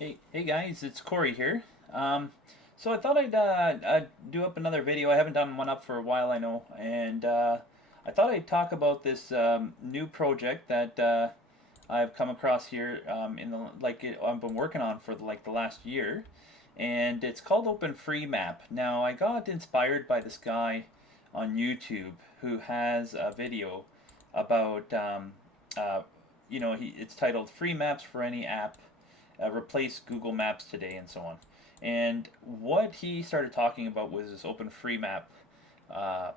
Hey guys, it's Corey here. So I thought I'd do up another video. I haven't done one up for a while, I know, and I thought I'd talk about this new project that I've come across here in the I've been working on for the last year, and it's called Open Free Map. Now I got inspired by this guy on YouTube who has a video about it's titled "Free Maps for Any App." Replace Google Maps today, and so on. And what he started talking about was this Open Free Map uh,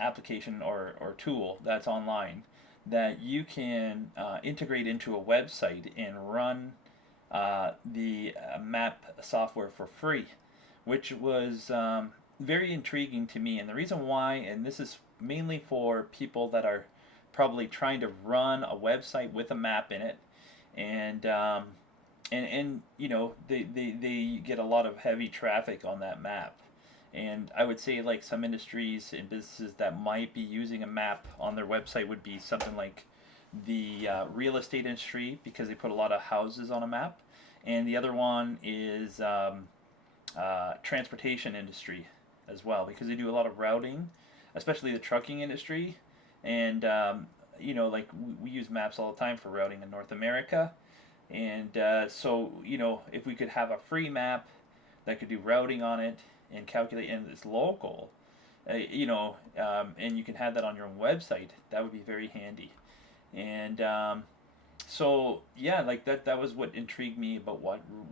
application or tool that's online that you can integrate into a website and run the map software for free, which was very intriguing to me. And the reason why, and this is mainly for people that are probably trying to run a website with a map in it, and they get a lot of heavy traffic on that map. And I would say like some industries and businesses that might be using a map on their website would be something like the real estate industry, because they put a lot of houses on a map, and the other one is transportation industry as well, because they do a lot of routing, especially the trucking industry. And like we use maps all the time for routing in North America. And so, if we could have a free map that could do routing on it and calculate, and it's local, and you can have that on your own website, that would be very handy. And so, yeah, like that was what intrigued me about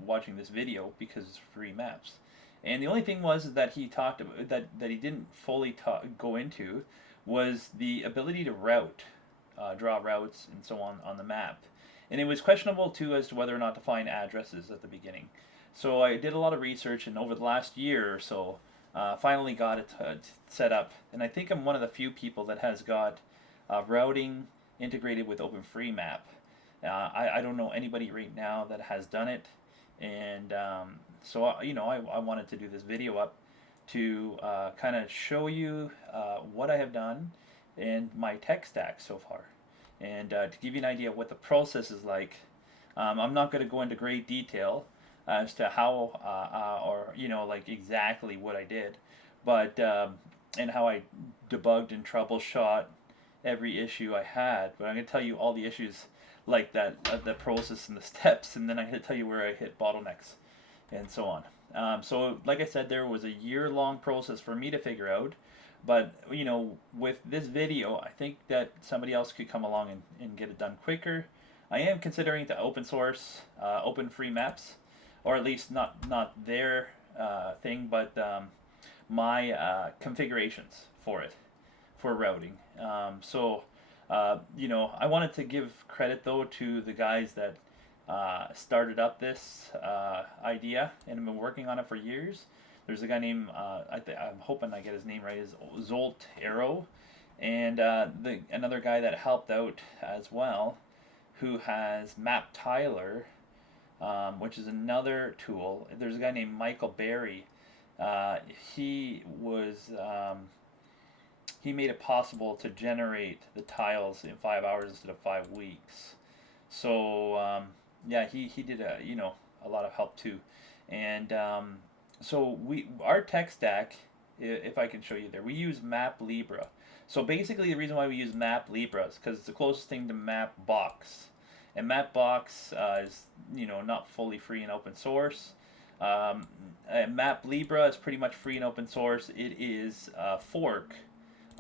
watching this video, because it's free maps. And the only thing was that he talked about that he didn't fully go into was the ability to draw routes and so on the map. And it was questionable too as to whether or not to find addresses at the beginning. So I did a lot of research, and over the last year or so, finally got it set up. And I think I'm one of the few people that has got routing integrated with OpenFreeMap. I don't know anybody right now that has done it, and I wanted to do this video up to kind of show you what I have done and my tech stack so far, and to give you an idea of what the process is like. I'm not going to go into great detail as to how or like exactly what I did, but and how I debugged and troubleshot every issue I had. But I'm going to tell you all the issues like that, the process and the steps, and then I'm going to tell you where I hit bottlenecks and so on. So, like I said, there was a year-long process for me to figure out. But with this video, I think that somebody else could come along and get it done quicker. I am considering to open source, open free maps, or at least not their thing, but my configurations for it, for routing. I wanted to give credit though to the guys that started up this idea and have been working on it for years. There's a guy named I'm hoping I get his name right, is Zolt Arrow, and another guy that helped out as well, who has Map Tyler, which is another tool. There's a guy named Michael Berry. He was he made it possible to generate the tiles in 5 hours instead of 5 weeks. So yeah, he did a lot of help too, and so our tech stack, if I can show you there, we use MapLibra. So basically, the reason why we use MapLibra is because it's the closest thing to Mapbox, and Mapbox is not fully free and open source. MapLibra is pretty much free and open source. It is a fork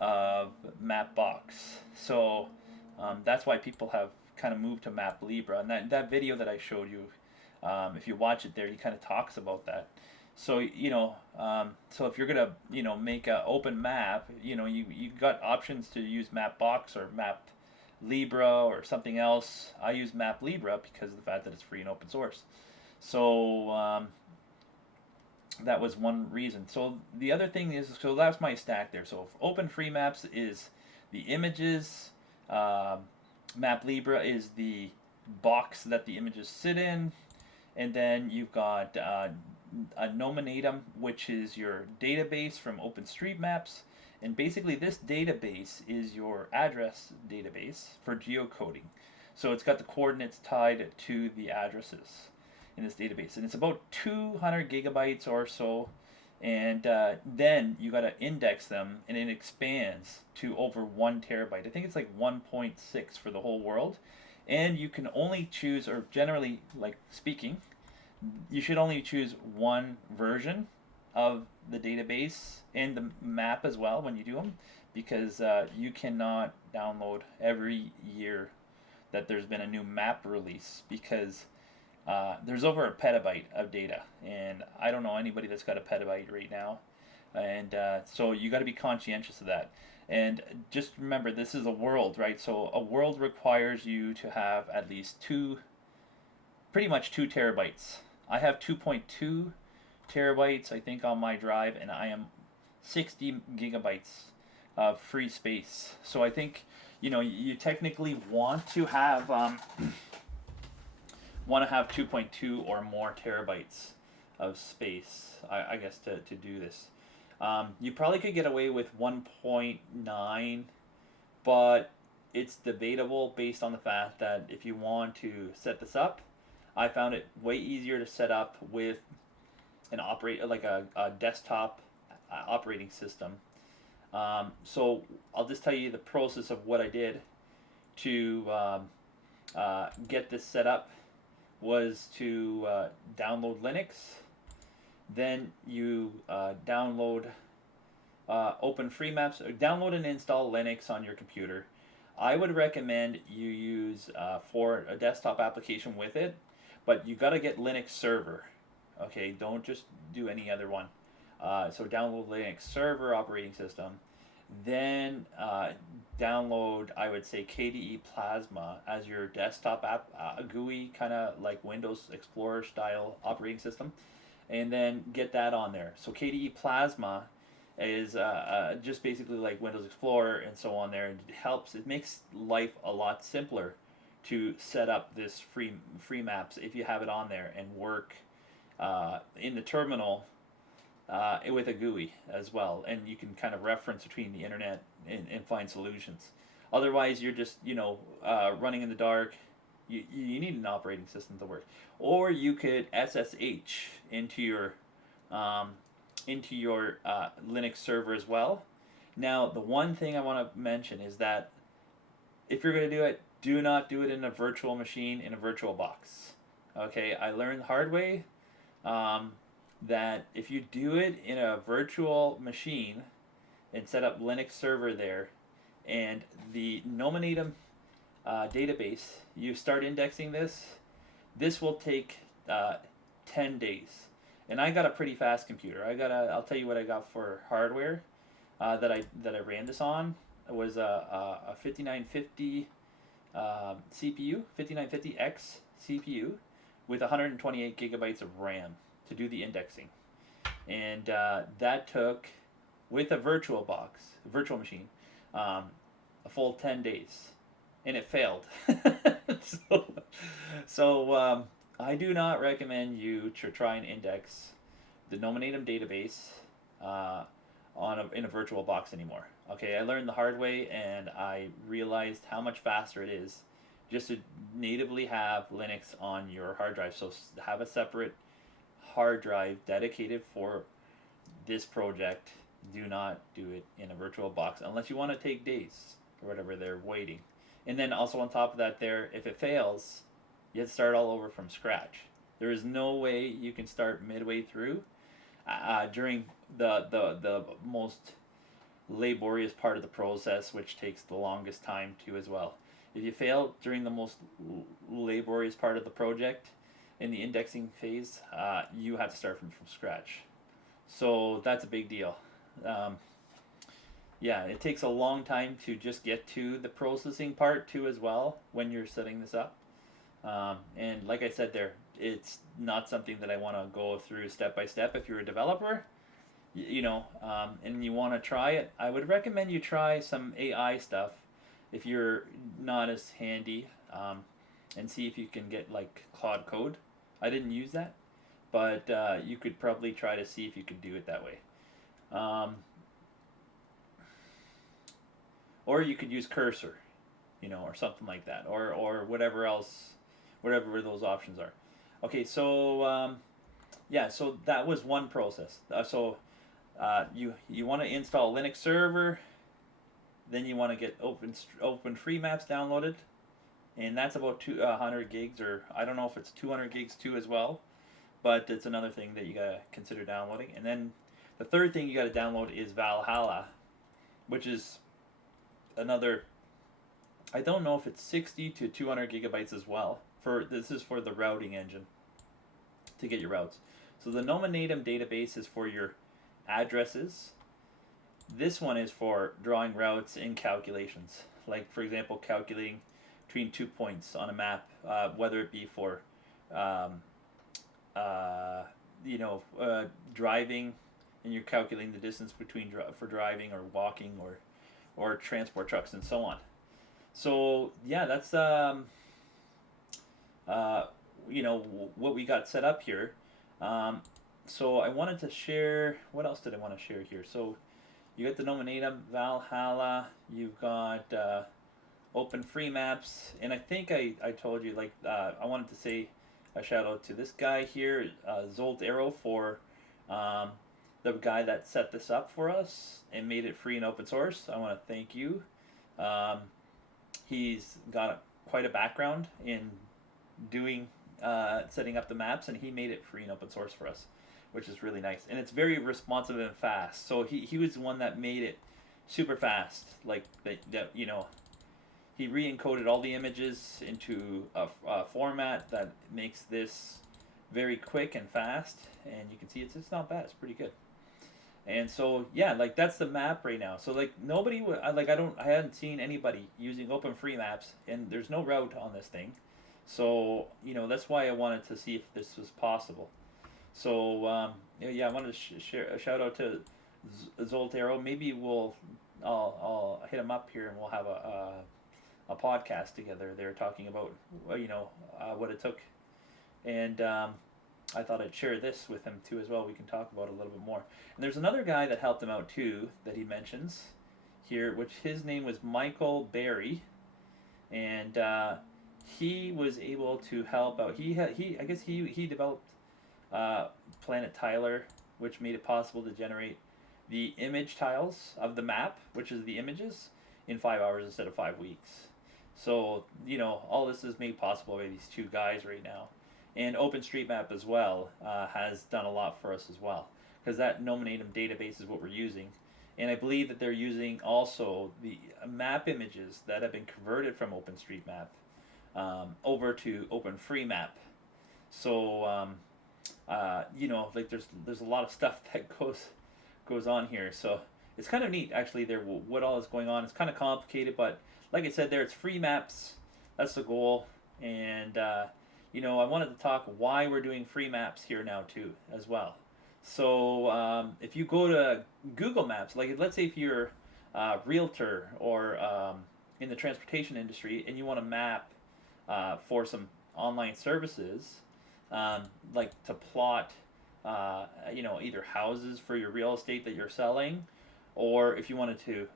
of Mapbox. So that's why people have kind of moved to MapLibra. And that video that I showed you, if you watch it there, he kind of talks about that. So so if you're gonna make an open map, you got options to use Mapbox or MapLibra or something else. I use MapLibra because of the fact that it's free and open source. So that was one reason. So the other thing is, so that's my stack there. So open free maps is the images. MapLibra is the box that the images sit in, and then you've got a nominatum, which is your database from OpenStreetMaps, and basically this database is your address database for geocoding. So it's got the coordinates tied to the addresses. in this database, and it's about 200 gigabytes or so. And then you got to index them, and it expands to over 1 terabyte. I think it's like 1.6 for the whole world, and you can only choose, or generally, like speaking, you should only choose one version of the database and the map as well when you do them, because you cannot download every year that there's been a new map release, because there's over a petabyte of data, and I don't know anybody that's got a petabyte right now, and so you got to be conscientious of that. And just remember, this is a world, right? So a world requires you to have at least pretty much 2 terabytes. I have 2.2 terabytes, I think, on my drive, and I am 60 gigabytes of free space. So I think, you technically want to have 2.2 or more terabytes of space, I guess, to do this. You probably could get away with 1.9, but it's debatable based on the fact that if you want to set this up, I found it way easier to set up with a desktop operating system. So I'll just tell you the process of what I did to get this set up was to download Linux. Then you download open free maps, or download and install Linux on your computer. I would recommend you use for a desktop application with it, but you got to get Linux server. Okay, don't just do any other one. So download Linux server operating system. Then download, I would say, KDE Plasma as your desktop app, a GUI, kind of like Windows Explorer style operating system, and then get that on there. So KDE Plasma is just basically like Windows Explorer and so on there, and it makes life a lot simpler to set up this free maps if you have it on there and work in the terminal with a GUI as well, and you can kind of reference between the internet and find solutions. Otherwise, you're just running in the dark. You need an operating system to work, or you could SSH into your Linux server as well. Now, the one thing I want to mention is that if you're going to do it, do not do it in a virtual machine, in a virtual box. Okay, I learned the hard way that if you do it in a virtual machine and set up Linux server there, and the nominatum database, you start indexing this will take 10 days. And I got a pretty fast computer. I'll tell you what I got for hardware that I ran this on. It was a 5950 CPU, 5950X CPU with 128 gigabytes of RAM to do the indexing. And that took, with a virtual machine, a full 10 days. And it failed. So I do not recommend you to try and index the nominatum database in a virtual box anymore. Okay, I learned the hard way, and I realized how much faster it is just to natively have Linux on your hard drive. So have a separate hard drive dedicated for this project. Do not do it in a virtual box unless you want to take days or whatever they're waiting. And then also on top of that there, if it fails, you have to start all over from scratch. There is no way you can start midway through during the most laborious part of the process, which takes the longest time too as well. If you fail during the most laborious part of the project in the indexing phase, you have to start from scratch. So that's a big deal. Yeah, it takes a long time to just get to the processing part too as well when you're setting this up. And like I said there, it's not something that I want to go through step by step. If you're a developer, and you want to try it, I would recommend you try some AI stuff if you're not as handy, and see if you can get like Cloud Code. I didn't use that, but you could probably try to see if you could do it that way. Or you could use Cursor, or something like that, or whatever else, whatever those options are. Okay, so yeah, so that was one process. You want to install a Linux server, then you want to get open free maps downloaded, and that's about 200 gigs, or I don't know if it's 200 gigs too as well, but it's another thing that you gotta consider downloading. And then the third thing you gotta download is Valhalla, which is another. I don't know if it's 60 to 200 gigabytes as well. For this is for the routing engine to get your routes. So the Nominatum database is for your addresses. This one is for drawing routes in calculations. Like, for example, calculating between 2 points on a map, whether it be for, um, uh, driving, and you're calculating the distance between for driving or walking or transport trucks and so on. So yeah, that's uh, what we got set up here. Um, so I wanted to share. What else did I want to share here? So you got the Nominatum, Valhalla. You've got Open Free Maps, and I think I told you like I wanted to say a shout out to this guy here, Zolt Arrow, for um, the guy that set this up for us and made it free and open source. I want to thank you. Um, he's got quite a background in doing setting up the maps, and he made it free and open source for us, which is really nice. And it's very responsive and fast. So he was the one that made it super fast. Like that he re-encoded all the images into a format that makes this very quick and fast. And you can see it's not bad. It's pretty good. And so yeah, like that's the map right now. So like nobody I hadn't seen anybody using open free maps, and there's no route on this thing. So that's why I wanted to see if this was possible. So yeah, I wanted to share a shout out to Zoltero. Maybe I'll hit him up here and we'll have a podcast together. They're talking about what it took, and I thought I'd share this with him too as well. We can talk about it a little bit more. And there's another guy that helped him out too that he mentions here, which his name was Michael Berry, and he was able to help out. I guess he developed Planet Tiler, which made it possible to generate the image tiles of the map, which is the images, in 5 hours instead of 5 weeks. So all this is made possible by these two guys right now. And OpenStreetMap as well has done a lot for us as well, because that Nominatum database is what we're using. And I believe that they're using also the map images that have been converted from OpenStreetMap over to OpenFreeMap. So like there's a lot of stuff that goes on here. So it's kind of neat actually. There, what all is going on. It's kind of complicated, but like I said, it's free maps. That's the goal. And I wanted to talk why we're doing free maps here now too as well. So if you go to Google Maps, like let's say if you're a realtor or in the transportation industry and you want to map for some online services, like to plot, either houses for your real estate that you're selling, or if you wanted to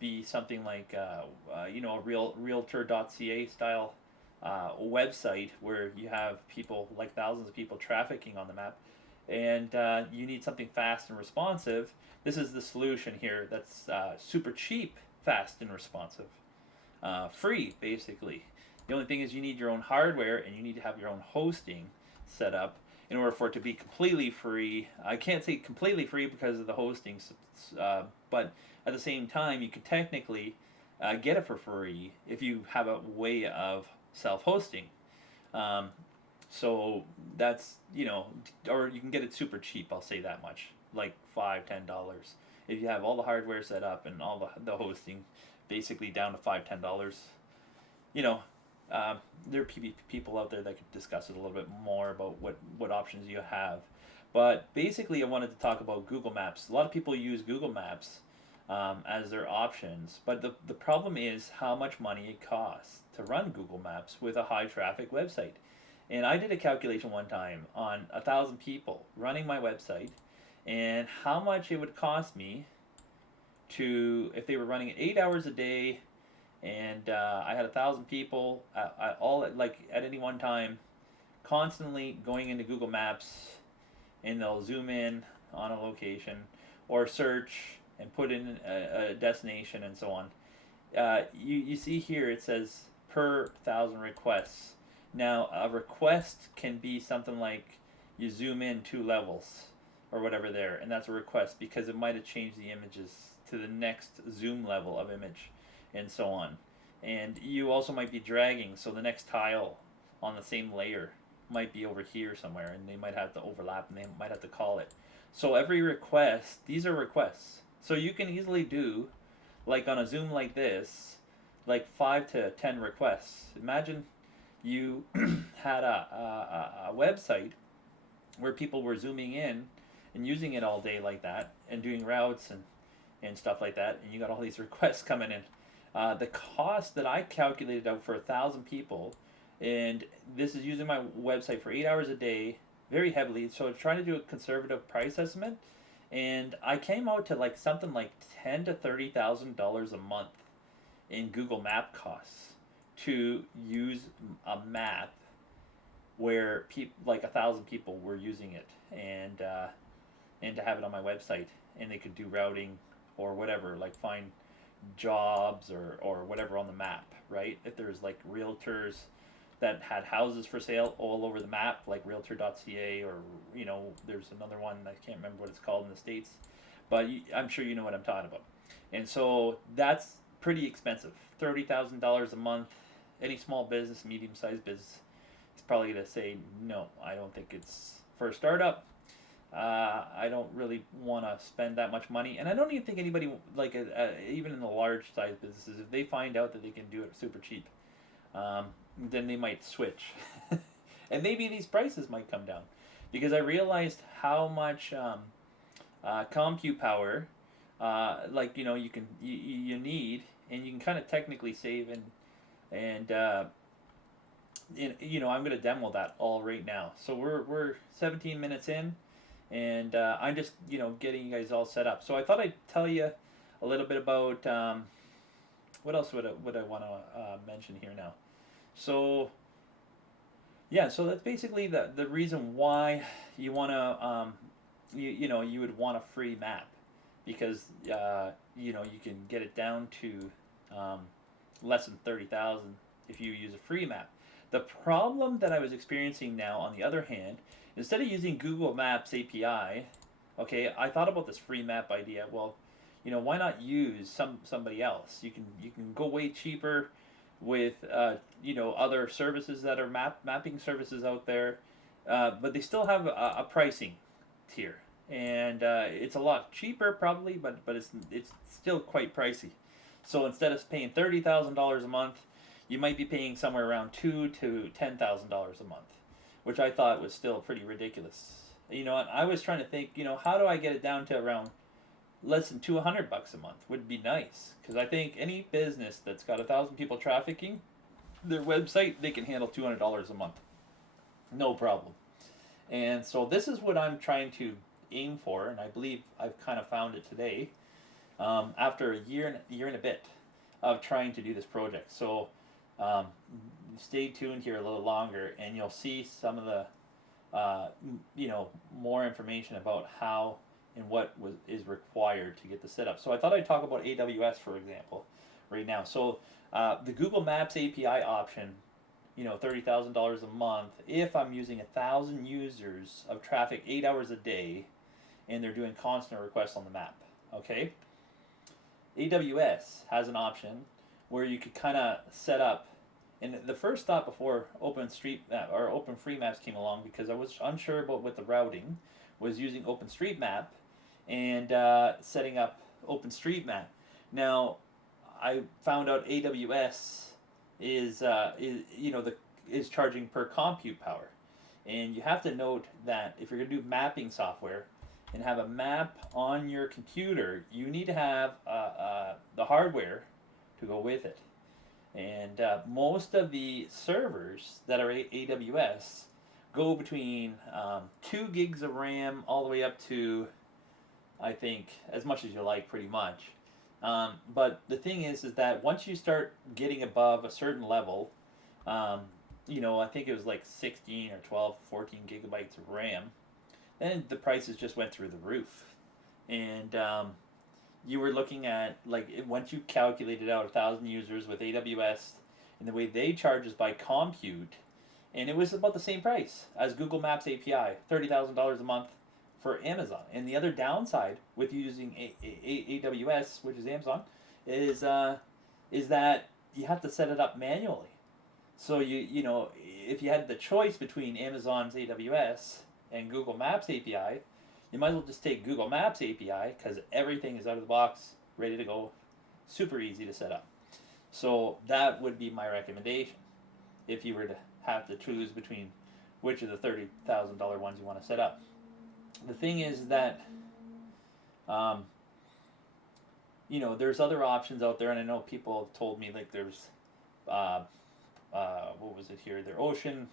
be something like a realtor.ca style website where you have people, like thousands of people trafficking on the map, and you need something fast and responsive. This is the solution here that's super cheap, fast, and responsive. Free, basically. The only thing is you need your own hardware and you need to have your own hosting set up in order for it to be completely free. I can't say completely free because of the hosting, but at the same time, you can technically get it for free if you have a way of self-hosting. Um, so that's, or you can get it super cheap, I'll say that much, like $5-10. If you have all the hardware set up and all the hosting, basically down to $5-10. You know, there are people out there that could discuss it a little bit more about what options you have. But basically, I wanted to talk about Google Maps. A lot of people use Google Maps as their options, but the problem is how much money it costs to run Google Maps with a high traffic website. And I did a calculation one time on 1,000 people running my website and how much it would cost me if they were running it 8 hours a day, and I had 1,000 people all at any one time constantly going into Google Maps and they'll zoom in on a location or search and put in a destination and so on. You see here it says per 1,000 requests. Now a request can be something like you zoom in 2 levels or whatever there, and that's a request because it might have changed the images to the next zoom level of image and so on. And you also might be dragging, so the next tile on the same layer might be over here somewhere, and they might have to overlap and they might have to call it. So every request, these are requests. So you can easily do, like on a Zoom like this, like 5 to 10 requests. Imagine you had a website where people were zooming in and using it all day like that and doing routes and stuff like that, and you got all these requests coming in. The cost that I calculated out for 1,000 people, and this is using my website for 8 hours a day, very heavily. So I'm trying to do a conservative price estimate, and I came out to like something like $10,000 to $30,000 a month in Google Map costs to use a map where like 1,000 people were using it, and to have it on my website, and they could do routing or whatever, like find jobs or whatever on the map, right? If there's like realtors that had houses for sale all over the map, like realtor.ca, or there's another one, I can't remember what it's called in the States, but I'm sure you know what I'm talking about. And so that's pretty expensive. $30,000 a month. Any small business, medium-sized business is probably going to say, no, I don't think it's for a startup. I don't really want to spend that much money, and I don't even think anybody, like even in the large size businesses, if they find out that they can do it super cheap, then they might switch, and maybe these prices might come down, because I realized how much compute power, you need, and you can kind of technically save, and I'm going to demo that all right now. So we're 17 minutes in. And I'm just, getting you guys all set up. So I thought I'd tell you a little bit about what else would I want to mention here now. So yeah, so that's basically the reason why you want to you would want a free map, because you can get it down to less than 30,000 if you use a free map. The problem that I was experiencing now, on the other hand, instead of using Google Maps API, okay, I thought about this free map idea. Well, why not use somebody else? You can go way cheaper with other services that are mapping services out there, but they still have a pricing tier, and it's a lot cheaper probably, but it's still quite pricey. So instead of paying $30,000 a month, you might be paying somewhere around $2,000 to $10,000 a month, which I thought was still pretty ridiculous. I was trying to think, how do I get it down to around less than $200 a month would be nice, because I think any business that's got 1,000 people trafficking their website, they can handle $200 a month, no problem. And so this is what I'm trying to aim for, and I believe I've kind of found it today, after a year and a bit of trying to do this project. So stay tuned here a little longer, and you'll see some of the more information about how and what is required to get the setup. So I thought I'd talk about AWS, for example, right now. So the Google Maps API option, $30,000 a month, if I'm using 1,000 users of traffic 8 hours a day, and they're doing constant requests on the map. Okay. AWS has an option where you could kind of set up, and the first thought before OpenStreetMap or OpenFreeMaps came along, because I was unsure about what the routing was, using OpenStreetMap and setting up OpenStreetMap. Now, I found out AWS is charging per compute power, and you have to note that if you're going to do mapping software and have a map on your computer, you need to have the hardware to go with it. And most of the servers that are AWS go between 2 gigs of RAM all the way up to, I think, as much as you like, pretty much. But the thing is that once you start getting above a certain level, I think it was like 16 or 12, 14 gigabytes of RAM. Then the prices just went through the roof. And you were looking at, like, once you calculated out 1,000 users with AWS, and the way they charge is by compute, and it was about the same price as Google Maps API, $30,000 a month for Amazon. And the other downside with using AWS, which is Amazon, is that you have to set it up manually. So if you had the choice between Amazon's AWS and Google Maps API, you might as well just take Google Maps API because everything is out of the box, ready to go, super easy to set up. So that would be my recommendation if you were to have to choose between which of the $30,000 ones you want to set up. The thing is that, there's other options out there, and I know people have told me, like, there's, what was it here? Their Ocean,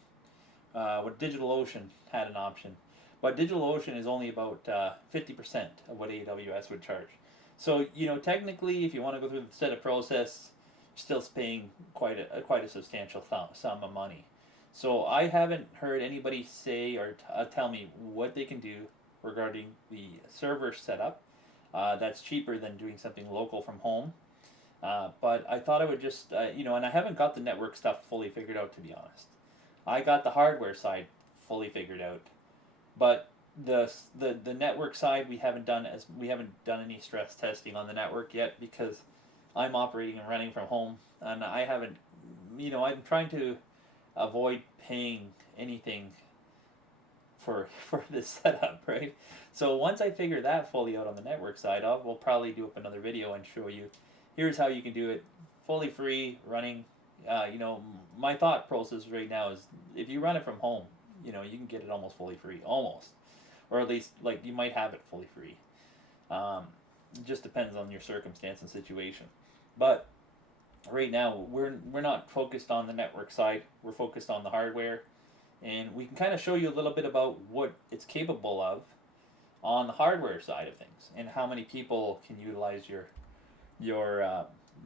what DigitalOcean had an option. But DigitalOcean is only about 50% of what AWS would charge. So, technically, if you want to go through the setup process, you're still paying quite a substantial sum of money. So I haven't heard anybody say or tell me what they can do regarding the server setup. That's cheaper than doing something local from home. But I thought I would just, and I haven't got the network stuff fully figured out, to be honest. I got the hardware side fully figured out, but the network side we haven't done any stress testing on the network yet because I'm operating and running from home, and I haven't, I'm trying to avoid paying anything for this setup, right? So once I figure that fully out on the network side, we'll probably do up another video and show you, here's how you can do it fully free running. My thought process right now is if you run it from home, you can get it almost fully free, almost, or at least like you might have it fully free. It just depends on your circumstance and situation. But right now we're not focused on the network side. We're focused on the hardware, and we can kind of show you a little bit about what it's capable of on the hardware side of things and how many people can utilize your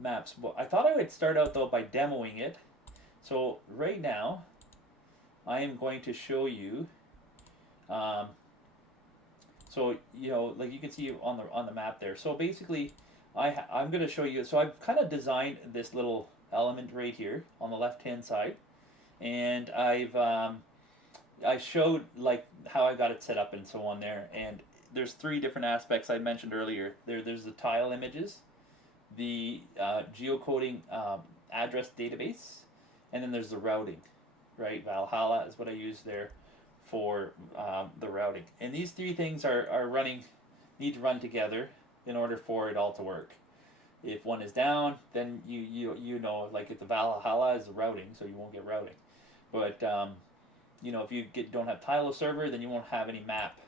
maps. Well, I thought I would start out though by demoing it. So right now I am going to show you. Like you can see on the map there. So basically, I'm going to show you. So I've kind of designed this little element right here on the left hand side, and I showed like how I got it set up and so on there. And there's 3 different aspects I mentioned earlier. There's the tile images, the geocoding address database, and then there's the routing, right? Valhalla is what I use there for the routing. And these 3 things need to run together in order for it all to work. If one is down, then you know, like if the Valhalla is the routing, so you won't get routing. But if you don't have tile server, then you won't have any map.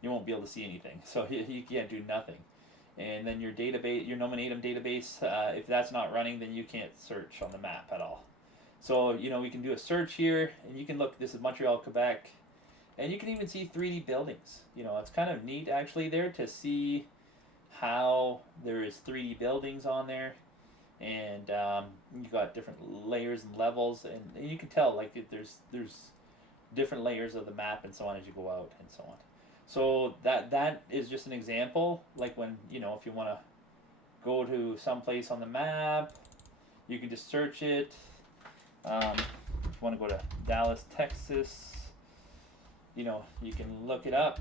You won't be able to see anything, so you can't do nothing. And then your database, your nominatum database, if that's not running, then you can't search on the map at all. So we can do a search here, and you can look. This is Montreal, Quebec, and you can even see 3D buildings. It's kind of neat actually there to see how there is 3D buildings on there, and you got different layers and levels, and you can tell like there's different layers of the map and so on as you go out and so on. So that is just an example. Like when if you want to go to some place on the map, you can just search it. If you want to go to Dallas, Texas, you can look it up,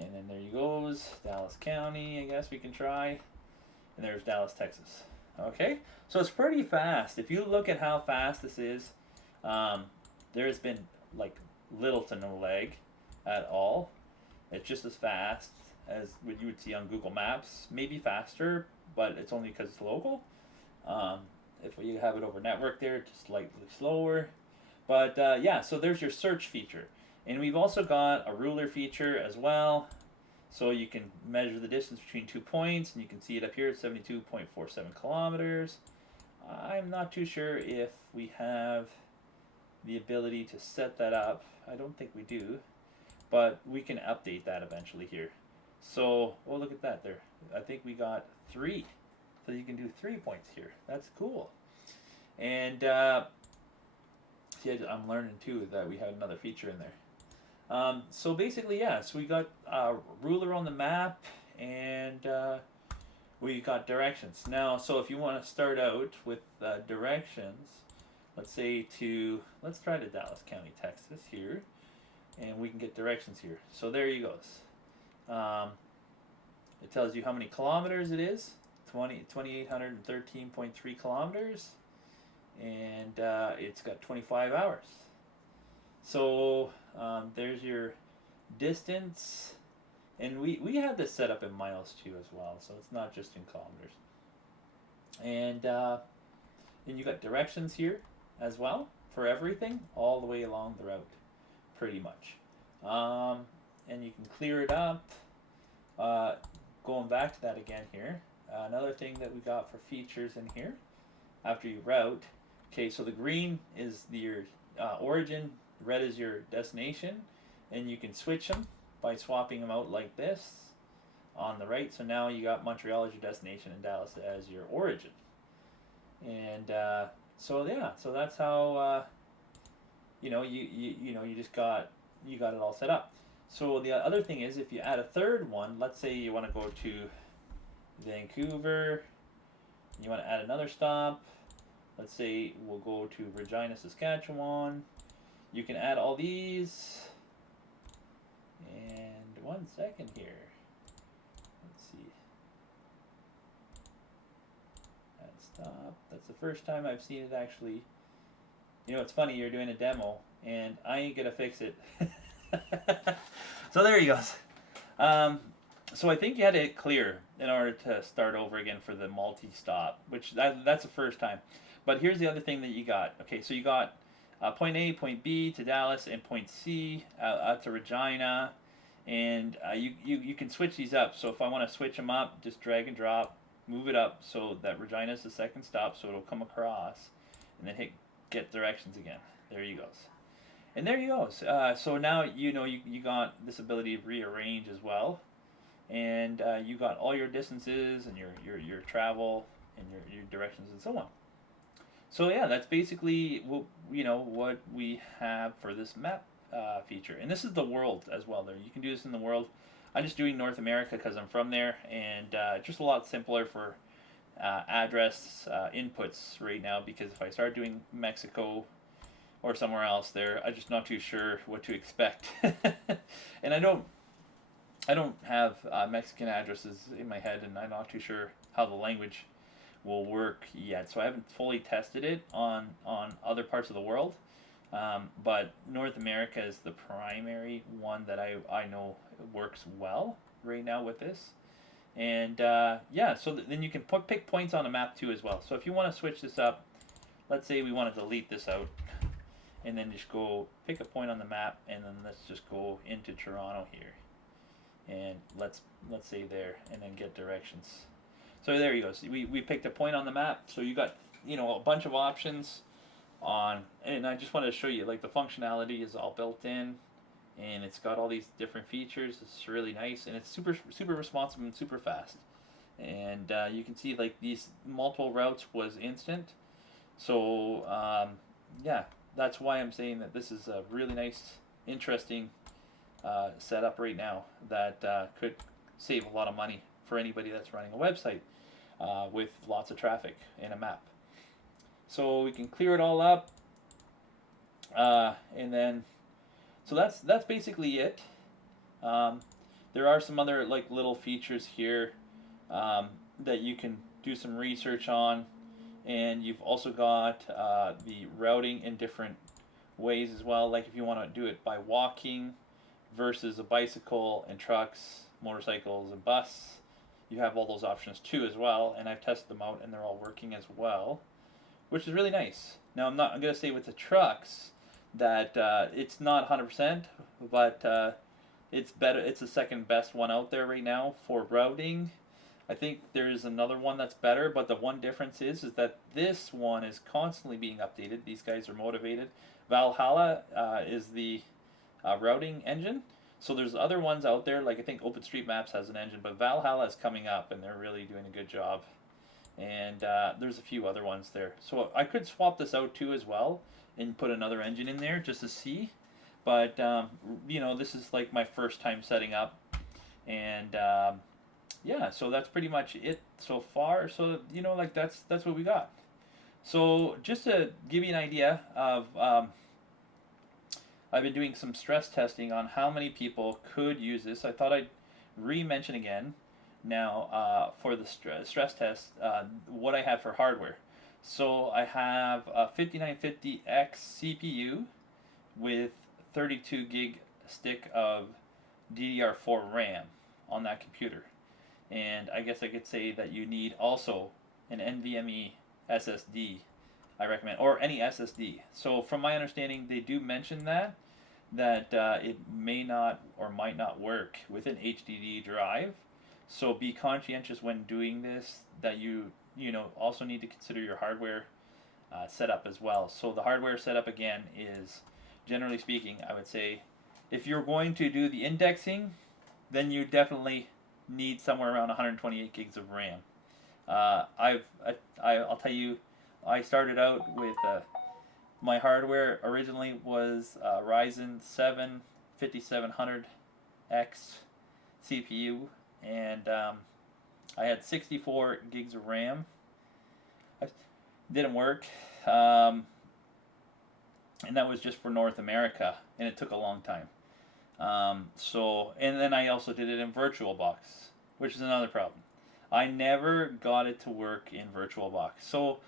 and then there you goes, Dallas County. I guess we can try, and there's Dallas, Texas. Okay, so it's pretty fast. If you look at how fast this is, there's been like little to no lag at all. It's just as fast as what you would see on Google Maps, maybe faster, but it's only because it's local. If you have it over network there, just slightly slower. But so there's your search feature. And we've also got a ruler feature as well. So you can measure the distance between 2 points, and you can see it up here at 72.47 kilometers. I'm not too sure if we have the ability to set that up. I don't think we do, but we can update that eventually here. So, look at that there. I think we got 3. So you can do 3 points here. That's cool. And see, I'm learning too that we had another feature in there. So basically, yeah, so we got a ruler on the map, and we got directions. Now, so if you want to start out with directions, let's say let's try to Dallas County, Texas here, and we can get directions here. So there you goes. It tells you how many kilometers it is, 2,813.3 kilometers, and it's got 25 hours. So there's your distance, and we have this set up in miles too as well, so it's not just in kilometers. And then you got directions here as well for everything all the way along the route, pretty much. And you can clear it up. Going back to that again here, another thing that we got for features in here after you route. Okay, so the green is your origin, red is your destination, and you can switch them by swapping them out like this on the right. So now you got Montreal as your destination and Dallas as your origin. And so yeah, so that's how you just got it all set up. So the other thing is, if you add a third one, let's say you want to go to Vancouver, you want to add another stop. Let's say we'll go to Regina, Saskatchewan. You can add all these. And 1 second here. Let's see. Add stop. That's the first time I've seen it actually. You know, it's funny, you're doing a demo, and I ain't gonna fix it. So there he goes. So I think you had to hit clear in order to start over again for the multi-stop, which that's the first time. But here's the other thing that you got. Okay, so you got point A, point B to Dallas, and point C out to Regina, and you can switch these up. So if I want to switch them up, just drag and drop, move it up so that Regina is the second stop, so it'll come across, and then hit get directions again. There you goes. And there you go. So now you got this ability to rearrange as well, and you got all your distances and your travel and your directions and so on. So yeah, that's basically what we have for this map feature, and this is the world as well. There, you can do this in the world. I'm just doing North America because I'm from there, and just a lot simpler for address inputs right now. Because if I start doing Mexico or somewhere else there, I'm just not too sure what to expect. And I don't have Mexican addresses in my head, and I'm not too sure how the language will work yet. So I haven't fully tested it on other parts of the world. But North America is the primary one that I know works well right now with this. And yeah, so then you can pick points on the map too as well. So if you want to switch this up, let's say we want to delete this out, and then just go pick a point on the map, and then let's just go into Toronto here, and let's say there, and then get directions. So there you go. So we picked a point on the map, so you got a bunch of options on, and I just wanted to show you, like, the functionality is all built in, and it's got all these different features. It's really nice, and it's super responsive and super fast. And you can see, like, these multiple routes was instant. So yeah, that's why I'm saying that this is a really nice, interesting setup right now that could save a lot of money for anybody that's running a website with lots of traffic and a map. So we can clear it all up, and then so that's basically it. There are some other, like, little features here that you can do some research on, and you've also got the routing in different ways as well. Like if you want to do it by walking versus a bicycle and trucks, motorcycles and bus, you have all those options too as well. And I've tested them out, and they're all working as well, which is really nice. Now I'm gonna say with the trucks that it's not 100%, but it's better. It's the second best one out there right now for routing. I think there's another one that's better, but the one difference is that this one is constantly being updated. These guys are motivated. Valhalla is the routing engine. So there's other ones out there, like I think OpenStreetMaps has an engine, but Valhalla is coming up, and they're really doing a good job. and there's a few other ones there. So I could swap this out too as well and put another engine in there just to see. But this is like my first time setting up, and yeah, so that's pretty much it so far. So like that's what we got. So just to give you an idea of, I've been doing some stress testing on how many people could use this. I thought I'd re-mention again now for the stress test what I have for hardware. So I have a 5950X CPU with 32 gig stick of DDR4 RAM on that computer. And I guess I could say that you need also an NVMe SSD, I recommend, or any SSD. So from my understanding, they do mention that it may not or might not work with an HDD drive. So be conscientious when doing this that you also need to consider your hardware setup as well. So the hardware setup again is, generally speaking, I would say if you're going to do the indexing, then you definitely need somewhere around 128 gigs of RAM. I'll tell you, I started out with my hardware originally was Ryzen 7 5700X CPU, and I had 64 gigs of RAM. It didn't work, and that was just for North America, and it took a long time. And then I also did it in VirtualBox, which is another problem. I never got it to work in VirtualBox. So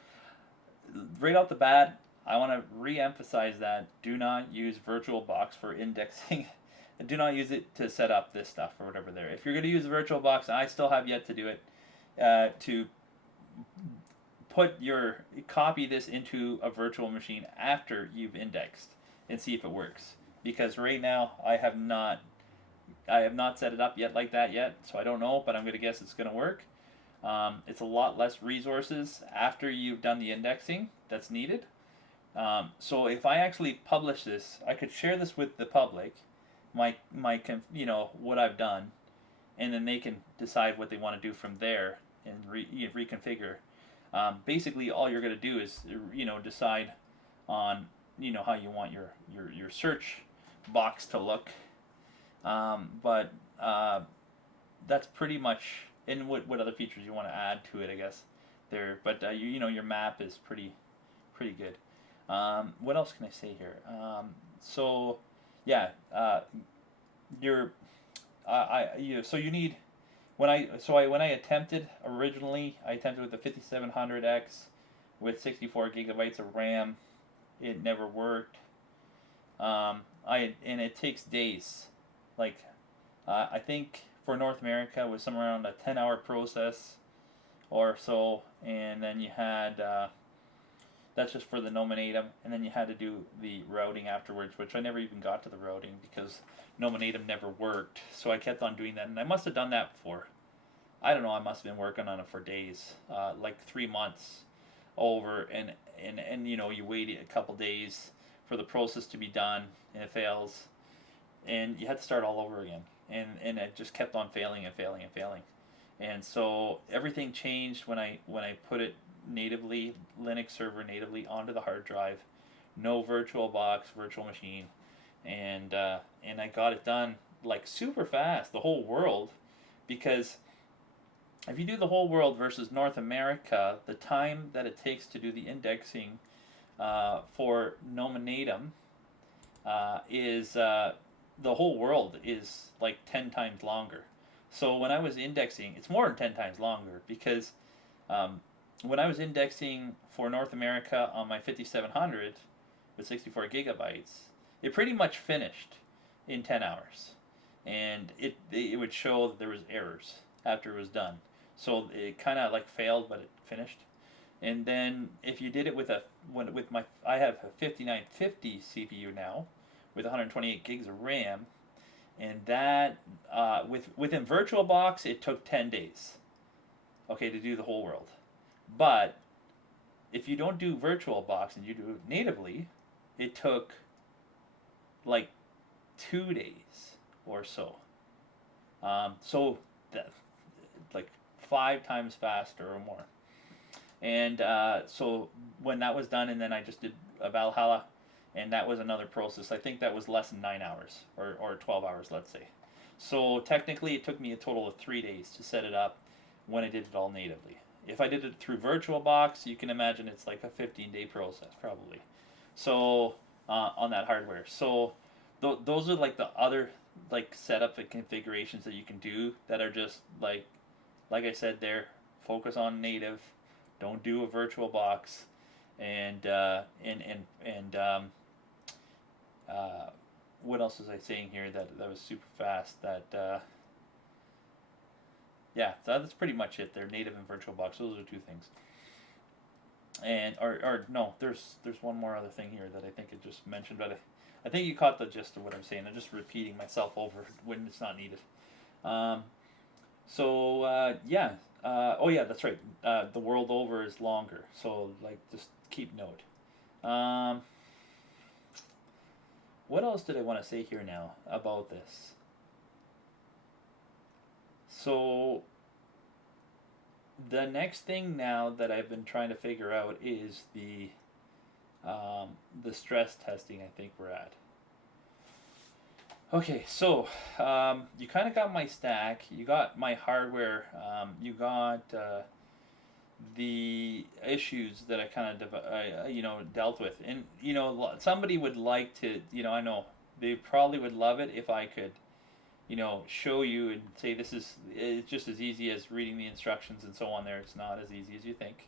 right off the bat, I want to re-emphasize that do not use VirtualBox for indexing. Do not use it to set up this stuff or whatever there. If you're going to use VirtualBox, I still have yet to do it, to copy this into a virtual machine after you've indexed and see if it works. Because right now I have not set it up yet like that yet, so I don't know, but I'm going to guess it's going to work. It's a lot less resources after you've done the indexing that's needed. So if I actually publish this, I could share this with the public, what I've done, and then they can decide what they want to do from there and reconfigure. Basically, all you're going to do is decide on how you want your search box to look. But that's pretty much, and what other features you want to add to it, I guess there. But your map is pretty good. What else can I say here? So yeah, so you need, when I attempted originally, I attempted with the 5700X with 64 gigabytes of RAM. It never worked. And it takes days. Like I think for North America it was somewhere around a 10-hour process or so, and then you had that's just for the nominatum, and then you had to do the routing afterwards, which I never even got to the routing because nominatum never worked. So I kept on doing that, and I must have done that for, I don't know, I must have been working on it for days, like 3 months over, and you wait a couple days for the process to be done, and it fails, and you had to start all over again, and it just kept on failing and failing and failing, and so everything changed when I put it natively, Linux server natively onto the hard drive, no VirtualBox, virtual machine, and I got it done like super fast, the whole world, because if you do the whole world versus North America, the time that it takes to do the indexing for nominatum is the whole world is like 10 times longer. So when I was indexing, it's more than 10 times longer because when I was indexing for North America on my 5700 with 64 gigabytes, it pretty much finished in 10 hours. And it would show that there was errors after it was done. So it kind of like failed, but it finished. And then if you did it with I have a 5950 CPU now with 128 gigs of RAM, and that within VirtualBox it took 10 days, okay, to do the whole world. But if you don't do VirtualBox and you do it natively, it took like 2 days or so. So that, like 5 times faster or more. And so when that was done, and then I just did a Valhalla, and that was another process. I think that was less than 9 hours, or 12 hours, let's say. So technically, it took me a total of 3 days to set it up when I did it all natively. If I did it through VirtualBox, you can imagine it's like a 15-day process probably. So on that hardware. So those are like the other like setup and configurations that you can do that are just like I said there, focus on native, don't do a virtual box, and uh, what else was I saying here that was super fast? Yeah, that's pretty much it. There, native and virtual box. Those are two things. And or no, there's one more other thing here that I think it just mentioned, but I think you caught the gist of what I'm saying. I'm just repeating myself over when it's not needed. Um, yeah. Oh yeah, that's right. The world over is longer. So like, just keep note. Um, what else did I want to say here now about this? So the next thing now that I've been trying to figure out is the stress testing. I think we're at. Okay, so you kind of got my stack. You got my hardware. You got the issues that I kind of dealt with, and somebody would like to. I know they probably would love it if I could show you and say this is it's just as easy as reading the instructions and so on. There, it's not as easy as you think,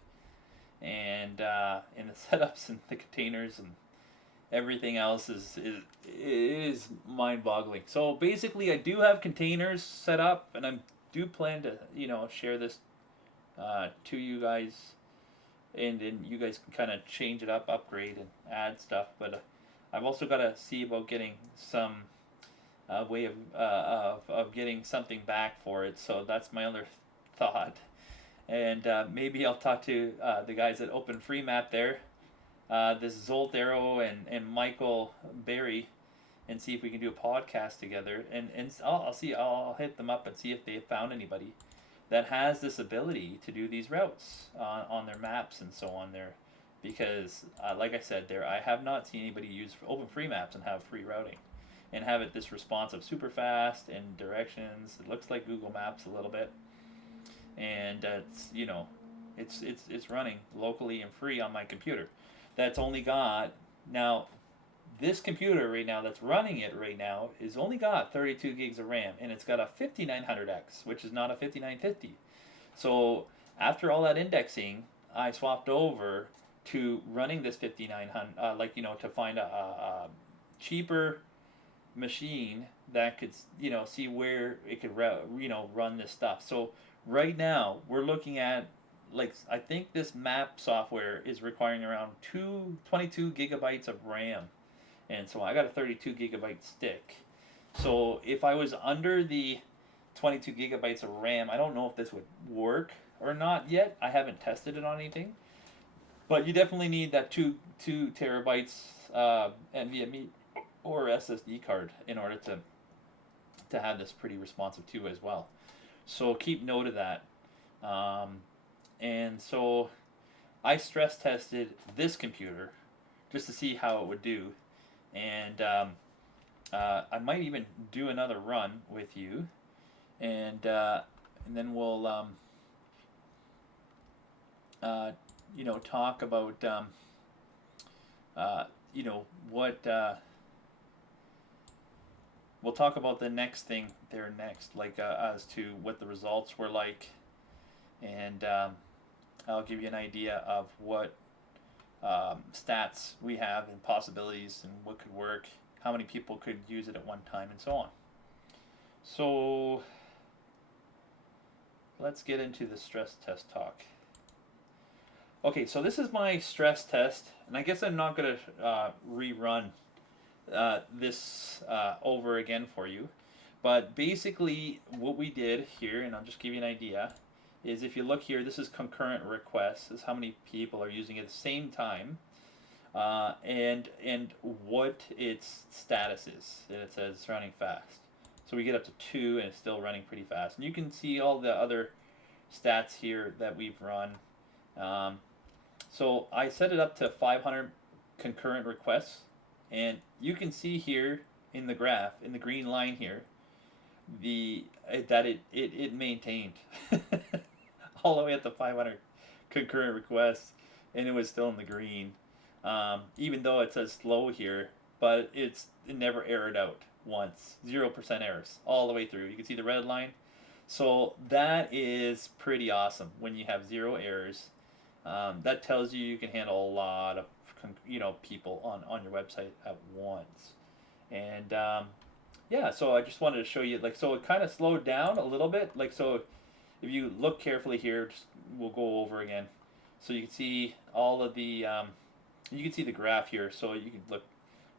and in the setups and the containers and everything else is mind-boggling. So basically, I do have containers set up, and I do plan to share this to you guys, and then you guys can kind of change it up, upgrade, and add stuff. But I've also got to see about getting some way of getting something back for it. So that's my other thought, and maybe I'll talk to the guys at Open Free Map there, this Zolt Arrow and Michael Berry, and see if we can do a podcast together. And I'll hit them up and see if they have found anybody that has this ability to do these routes on their maps and so on there, because like I said there, I have not seen anybody use Open Free Maps and have free routing and have it this responsive, super fast, and directions. It looks like Google Maps a little bit, and it's running locally and free on my computer. That's only got now. This computer right now that's running it right now is only got 32 gigs of RAM, and it's got a 5900X, which is not a 5950. So after all that indexing, I swapped over to running this 5900, to find a cheaper machine that could see where it could run this stuff. So right now we're looking at, like, I think this map software is requiring around 22 gigabytes of RAM, and so I got a 32 gigabyte stick. So if I was under the 22 gigabytes of RAM, I don't know if this would work or not yet. I haven't tested it on anything, but you definitely need that two terabytes NVMe or SSD card in order to have this pretty responsive too as well. So keep note of that. And so I stress tested this computer just to see how it would do, and I might even do another run with you, and then we'll talk about what we'll talk about the next thing there next, like as to what the results were like, and I'll give you an idea of what stats we have and possibilities and what could work, how many people could use it at one time, and so on. So let's get into the stress test talk. Okay, so this is my stress test, and I guess I'm not going to rerun this over again for you. But basically what we did here, and I'll just give you an idea, is if you look here, this is concurrent requests. This is how many people are using it at the same time, and what its status is. And it says it's running fast. So we get up to 2, and it's still running pretty fast. And you can see all the other stats here that we've run, Um, so I set it up to 500 concurrent requests, and you can see here in the graph, in the green line here, that it maintained all the way up to 500 concurrent requests, and it was still in the green, even though it says slow here, but it never errored out once. 0% errors all the way through. You can see the red line. So that is pretty awesome when you have 0 errors. That tells you can handle a lot of people on your website at once. And yeah, so I just wanted to show you, like, so it kind of slowed down a little bit. Like, so if you look carefully here, we'll go over again. So you can see all of the you can see the graph here. So you can look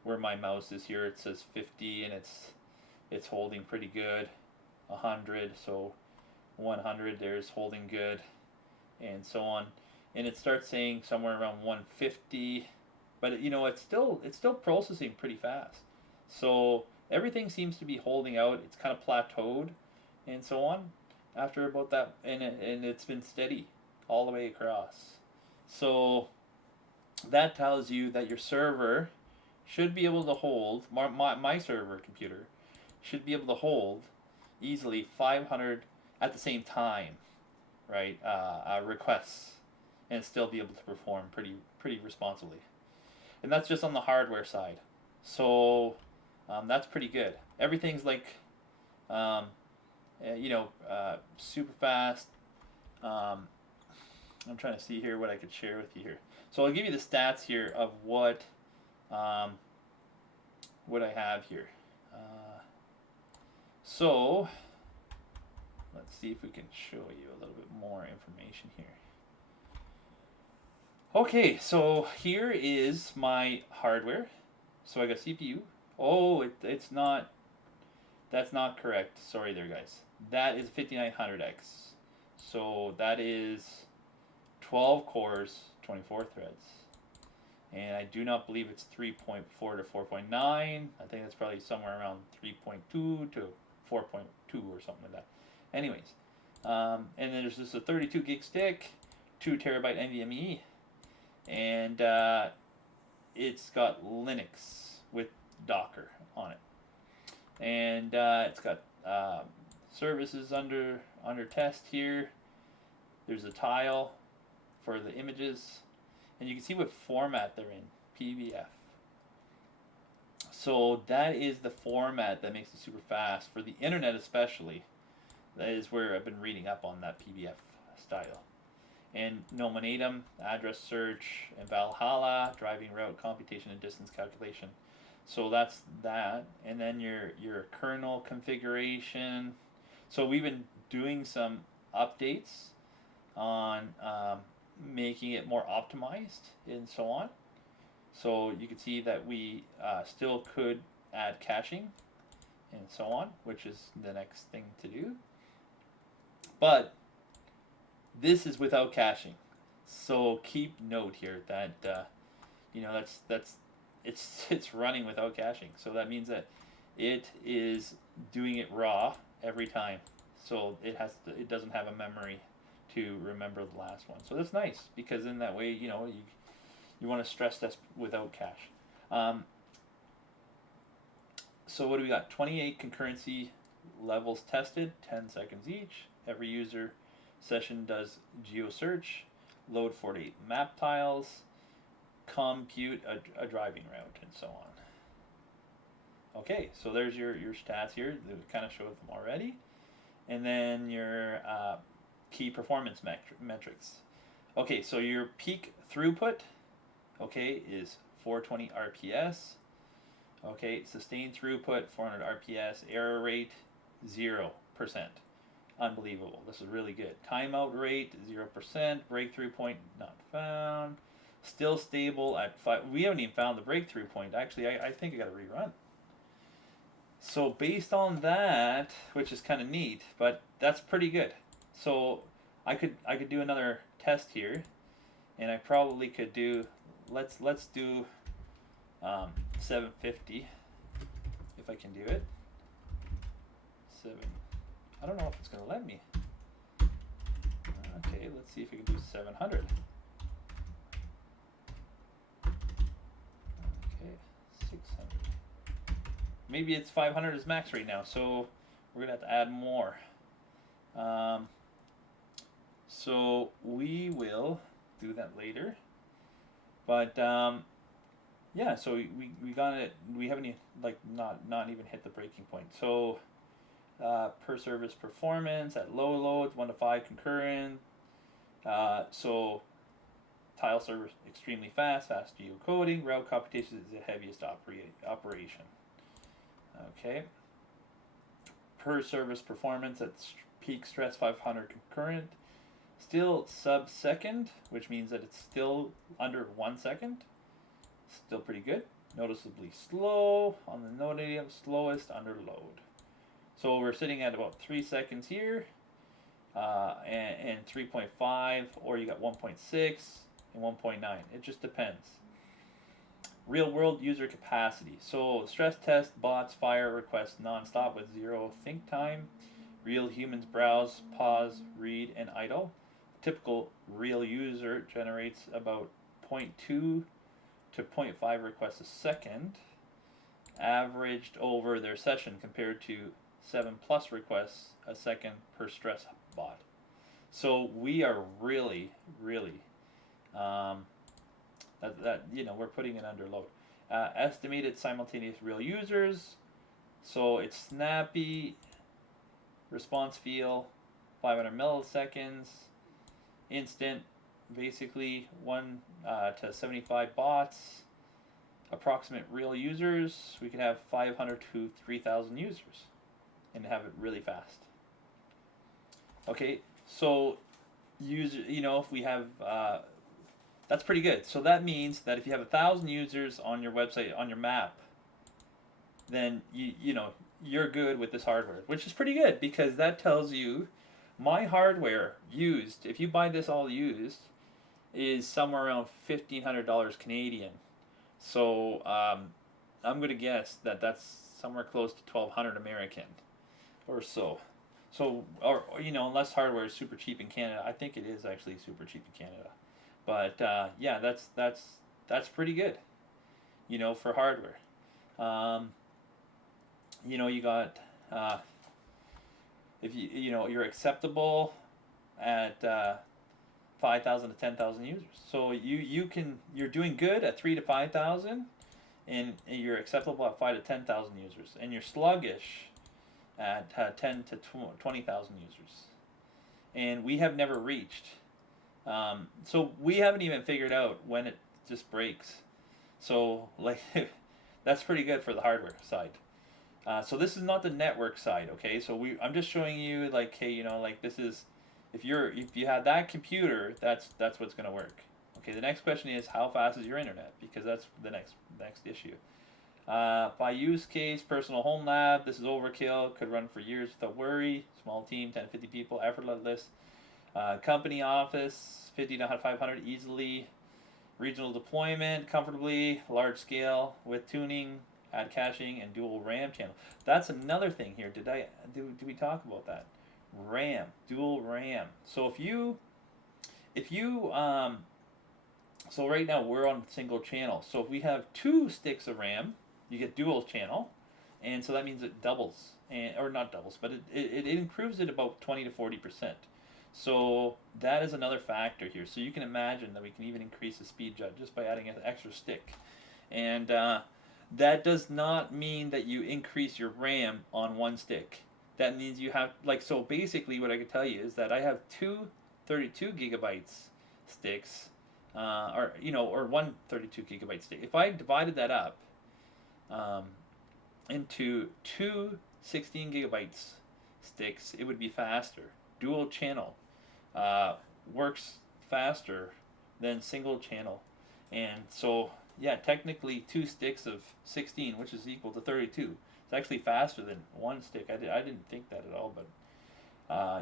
where my mouse is here. It says 50, and it's holding pretty good. 100, so 100 there's holding good, and so on. And it starts saying somewhere around 150, but it's still processing pretty fast. So everything seems to be holding out. It's kind of plateaued, and so on. After about that, and it's been steady all the way across. So that tells you that your server should be able to hold, my server computer should be able to hold easily 500 at the same time, right? Requests, and still be able to perform pretty responsibly. And that's just on the hardware side. So that's pretty good. Everything's like super fast. I'm trying to see here what I could share with you here. So I'll give you the stats here of what I have here. So let's see if we can show you a little bit more information here. Okay, so here is my hardware. So I got CPU. Oh, it's not. That's not correct. Sorry there, guys. That is 5900X. So that is 12 cores, 24 threads. And I do not believe it's 3.4 to 4.9. I think that's probably somewhere around 3.2 to 4.2 or something like that. Anyways, and then there's just a 32 gig stick, 2 terabyte NVMe, and it's got Linux with Docker on it. And it's got services under test here. There's a tile for the images, and you can see what format they're in, PBF. So that is the format that makes it super fast for the internet, especially. That is where I've been reading up on that PBF style. And nominatum, address search, and Valhalla, driving route computation and distance calculation. So that's that. And then your kernel configuration. So we've been doing some updates on making it more optimized and so on. So you can see that we still could add caching and so on, which is the next thing to do. But this is without caching. So keep note here that it's running without caching. So that means that it is doing it raw every time. So it doesn't have a memory to remember the last one. So that's nice, because in that way, you want to stress test without cache. So what do we got? 28 concurrency levels tested, 10 seconds each. Every user session does geo search, load 48 map tiles, compute a driving route, and so on. Okay, so there's your stats here. We kind of showed them already. And then your key performance metrics. Okay, so your peak throughput, okay, is 420 RPS. Okay, sustained throughput, 400 RPS. Error rate, 0%. Unbelievable. This is really good. Timeout rate, 0%. Breakthrough point, not found. Still stable at 5. We haven't even found the breakthrough point. Actually, I think I got to rerun. So based on that, which is kind of neat, but that's pretty good. So I could do another test here, and I probably could do, let's do 750 if I can do it. I don't know if it's going to let me. Okay, let's see if we can do 700. 600. Maybe it's 500 is max right now, so we're gonna have to add more. So we will do that later. But yeah, so we got it. We haven't like not even hit the breaking point. So per service performance at low loads, 1 to 5 concurrent. So tile server extremely fast geocoding. Route computation is the heaviest operation. Okay. Per service performance at peak stress 500 concurrent. Still sub-second, which means that it's still under 1 second. Still pretty good. Noticeably slow on the notative, slowest under load. So we're sitting at about 3 seconds here, and 3.5, or you got 1.6 and 1.9. It just depends. Real world user capacity. So stress test bots fire requests nonstop with 0 think time. Real humans browse, pause, read, and idle. Typical real user generates about 0.2 to 0.5 requests a second, averaged over their session compared to 7+ requests a second per stress bot. So we are really we're putting it under load. Estimated simultaneous real users. So it's snappy, response feel, 500 milliseconds, instant, basically 1 to 75 bots, approximate real users. We can have 500 to 3,000 users and have it really fast. Okay, so if we have that's pretty good. So that means that if you have 1,000 users on your website, on your map, then you're good with this hardware, which is pretty good because that tells you my hardware used, if you buy this all used, is somewhere around $1,500 Canadian. So I'm going to guess that that's somewhere close to 1,200 American or so. So, or unless hardware is super cheap in Canada, I think it is actually super cheap in Canada. But yeah, that's pretty good, for hardware. You got if you're acceptable at 5,000 to 10,000 users. So you're doing good at 3 to 5,000, and you're acceptable at 5 to 10,000 users, and you're sluggish at 10 to 20,000 users. And we have never reached. So we haven't even figured out when it just breaks. So that's pretty good for the hardware side. So this is not the network side, okay? So I'm just showing you hey, this is if you have that computer, that's what's gonna work. Okay, the next question is how fast is your internet? Because that's the next issue. By use case, personal home lab, this is overkill, could run for years without worry. Small team, 10 to 50 people, effortless. Company office, 50 to 500 easily. Regional deployment, comfortably. Large scale with tuning, add caching, and dual RAM channel. That's another thing here. Did we talk about that? RAM, dual RAM. So so right now we're on single channel. So if we have 2 sticks of RAM, you get dual channel, and so that means it doubles, or not doubles, but it improves it about 20 to 40%. So that is another factor here. So you can imagine that we can even increase the speed just by adding an extra stick, and that does not mean that you increase your RAM on 1 stick. That means you have so basically what I could tell you is that I have 2 32 gigabytes sticks, or 1 32 gigabyte stick. If I divided that up into 2 16 gigabytes sticks, it would be faster. Dual channel works faster than single channel, and so yeah, technically 2 sticks of 16, which is equal to 32. It's actually faster than 1 stick. I didn't think that at all, but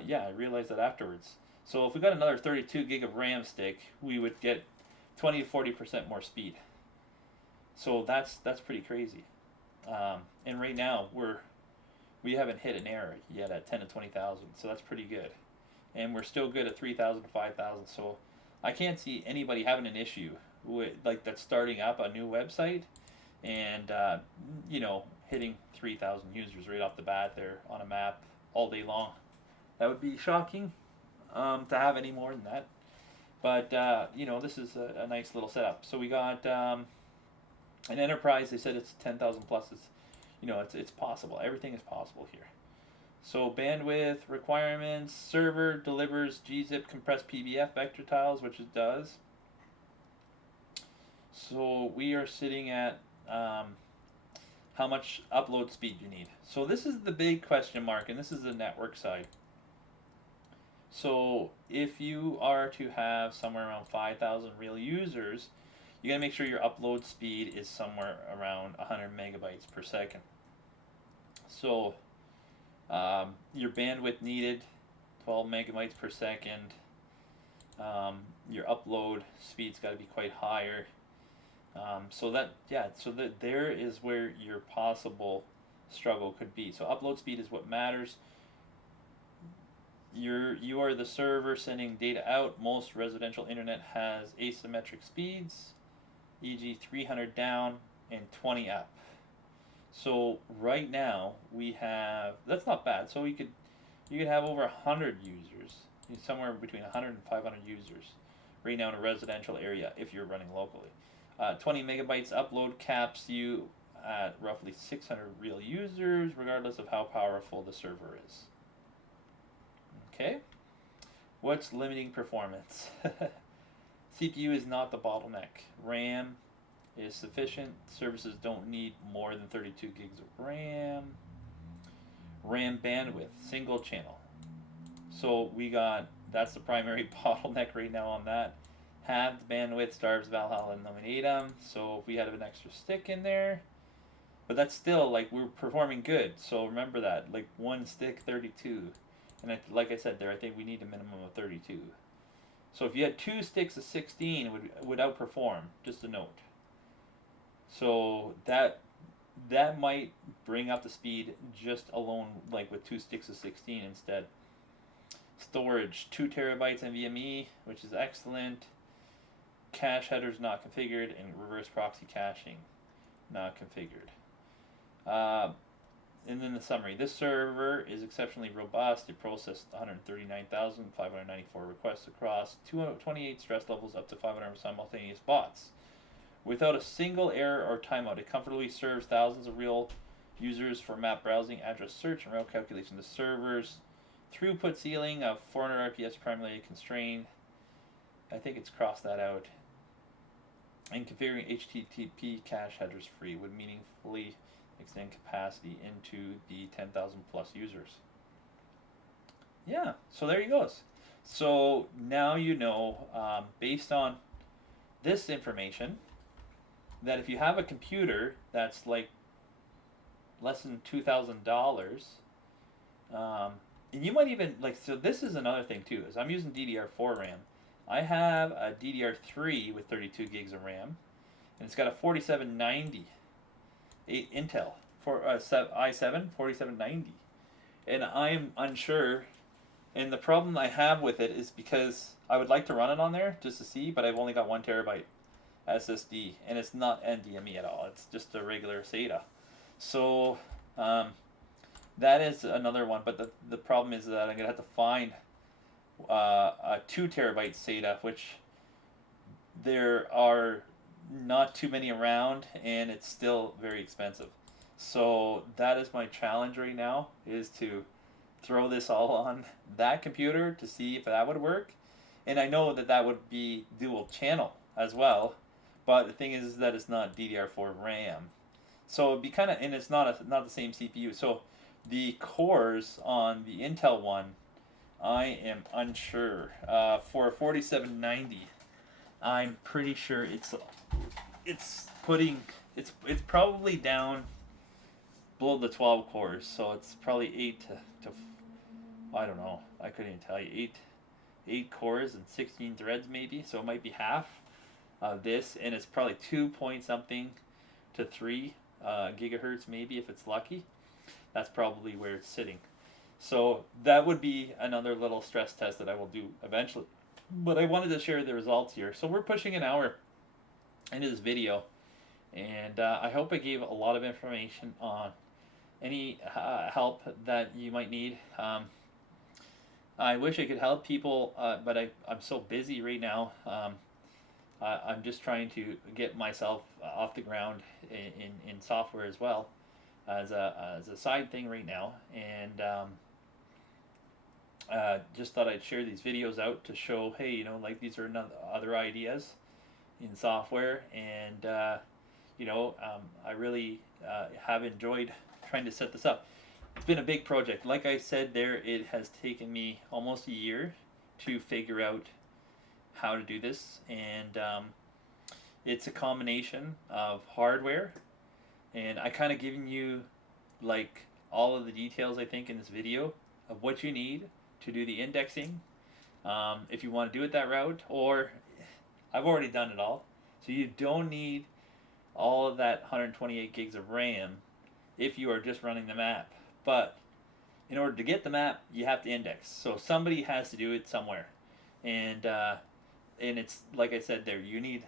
yeah, I realized that afterwards. So if we got another 32 gig of RAM stick, we would get 20 to 40% more speed. So that's pretty crazy. And right now we haven't hit an error yet at 10 to 20,000, so that's pretty good. And we're still good at 3,000 to 5,000. So I can't see anybody having an issue with that's starting up a new website and hitting 3,000 users right off the bat there on a map all day long. That would be shocking to have any more than that. But this is a nice little setup. So we got an enterprise. They said it's 10,000 plus. It's possible. Everything is possible here. So bandwidth requirements: server delivers gzip compressed PBF vector tiles, which it does. So we are sitting at how much upload speed you need. So this is the big question mark, and this is the network side. So if you are to have somewhere around 5,000 real users, you gotta make sure your upload speed is somewhere around 100 megabytes per second. So your bandwidth needed, 12 megabytes per second. Your upload speed's got to be quite higher. So there is where your possible struggle could be. So upload speed is what matters. You are the server sending data out. Most residential internet has asymmetric speeds, e.g. 300 down and 20 up. So right now we have, that's not bad. So you could have over 100 users, somewhere between 100 and 500 users right now in a residential area if you're running locally. 20 megabytes upload caps you at roughly 600 real users, regardless of how powerful the server is. Okay, what's limiting performance? CPU is not the bottleneck. RAM is sufficient. Services don't need more than 32 gigs of RAM. RAM bandwidth, single channel. So that's the primary bottleneck right now on that. Halved bandwidth starves Valhalla and Nominatum. So if we had an extra stick in there, but that's still we're performing good. So remember that, one stick, 32. And like I said there, I think we need a minimum of 32. So if you had 2 sticks of 16, it would outperform, just a note. So that might bring up the speed just alone, with 2 sticks of 16 instead. Storage, 2 terabytes NVMe, which is excellent. Cache headers not configured, and reverse proxy caching not configured. And then the summary: this server is exceptionally robust. It processed 139,594 requests across 228 stress levels, up to 500 simultaneous bots. Without a single error or timeout, it comfortably serves thousands of real users for map browsing, address search, and route calculation. The server's throughput ceiling of 400 RPS primarily constrained. I think it's crossed that out. And configuring HTTP cache headers free would meaningfully extend capacity into the 10,000 plus users. Yeah, so there you goes. So now you know, based on this information, that if you have a computer that's less than $2,000, and you might even so this is another thing too, is I'm using DDR4 RAM. I have a DDR3 with 32 gigs of RAM, and it's got a 4790 Intel for i7 4790, and I'm unsure. And the problem I have with it is because I would like to run it on there just to see, but I've only got 1 terabyte SSD, and it's not NVMe at all. It's just a regular SATA. So that is another one. But the problem is that I'm gonna have to find a 2 terabyte SATA, which there are not too many around, and it's still very expensive. So that is my challenge right now, is to throw this all on that computer to see if that would work. And I know that would be dual channel as well, but the thing is that it's not DDR4 RAM. So it'd be kind of, and it's not the same CPU. So the cores on the Intel one, I am unsure. For 4790, I'm pretty sure it's probably down below the 12 cores, so it's probably 8 to I don't know, I couldn't even tell you, 8 cores and 16 threads maybe, so it might be half of this, and it's probably 2 point something to 3 gigahertz maybe if it's lucky. That's probably where it's sitting. So that would be another little stress test that I will do eventually. But I wanted to share the results here. So we're pushing an hour into this video, And I hope I gave a lot of information on any help that you might need. I wish I could help people, but I'm so busy right now. I'm just trying to get myself off the ground in software as well as a side thing right now. And just thought I'd share these videos out to show, hey, like these are other ideas in software. And, I really have enjoyed trying to set this up. It's been a big project. Like I said there, it has taken me almost a year to figure out how to do this. And it's a combination of hardware. And I kind of given you like all of the details, I think, in this video of what you need to do the indexing, if you want to do it that route, or I've already done it all. So you don't need all of that 128 gigs of RAM if you are just running the map. But in order to get the map, you have to index. So somebody has to do it somewhere, and it's like I said there. You need.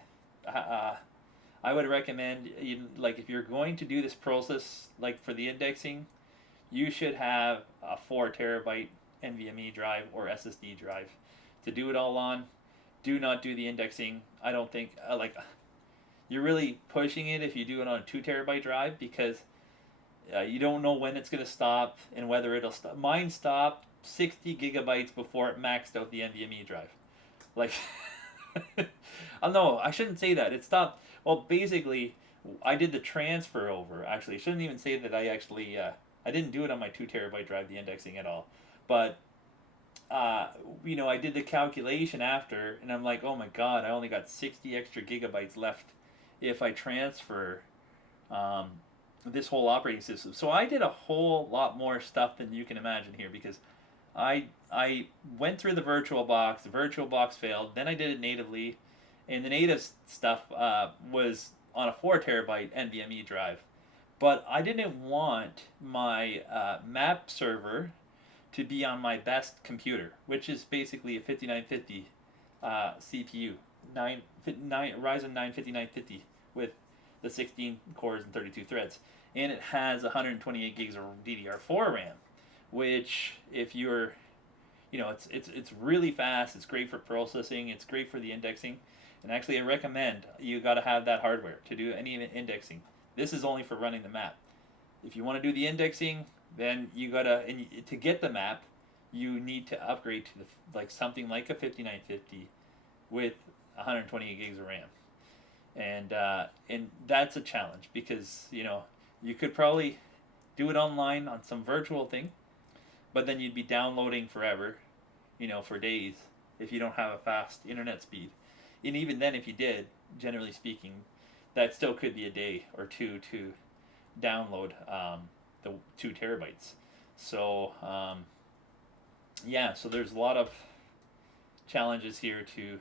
I would recommend, like if you're going to do this process, like for the indexing, you should have a 4 terabyte NVMe drive or SSD drive to do it all on. Do not do the indexing. I don't think you're really pushing it if you do it on a 2 terabyte drive, because you don't know when it's going to stop and whether it'll stop. Mine stopped 60 gigabytes before it maxed out the NVMe drive. Like, oh no, I shouldn't say that. It stopped. Well, basically, I did the transfer over. Actually, I shouldn't even say that I didn't do it on my 2 terabyte drive, the indexing at all. But, I did the calculation after, and I'm like, oh my god, I only got 60 extra gigabytes left if I transfer this whole operating system. So I did a whole lot more stuff than you can imagine here, because I went through the VirtualBox. The VirtualBox failed. Then I did it natively, and the native stuff was on a 4 terabyte NVMe drive. But I didn't want my map server to be on my best computer, which is basically a 5950 CPU, Ryzen 9 5950 with the 16 cores and 32 threads, and it has 128 gigs of DDR4 RAM, which if you're, it's really fast. It's great for processing. It's great for the indexing, and actually I recommend you got to have that hardware to do any indexing. This is only for running the map. If you want to do the indexing, then you gotta, and to get the map, you need to upgrade to something like a 5950 with 128 gigs of RAM, and that's a challenge, because you could probably do it online on some virtual thing, but then you'd be downloading forever, for days, if you don't have a fast internet speed. And even then, if you did, generally speaking, that still could be a day or two to download the 2 terabytes. So so there's a lot of challenges here to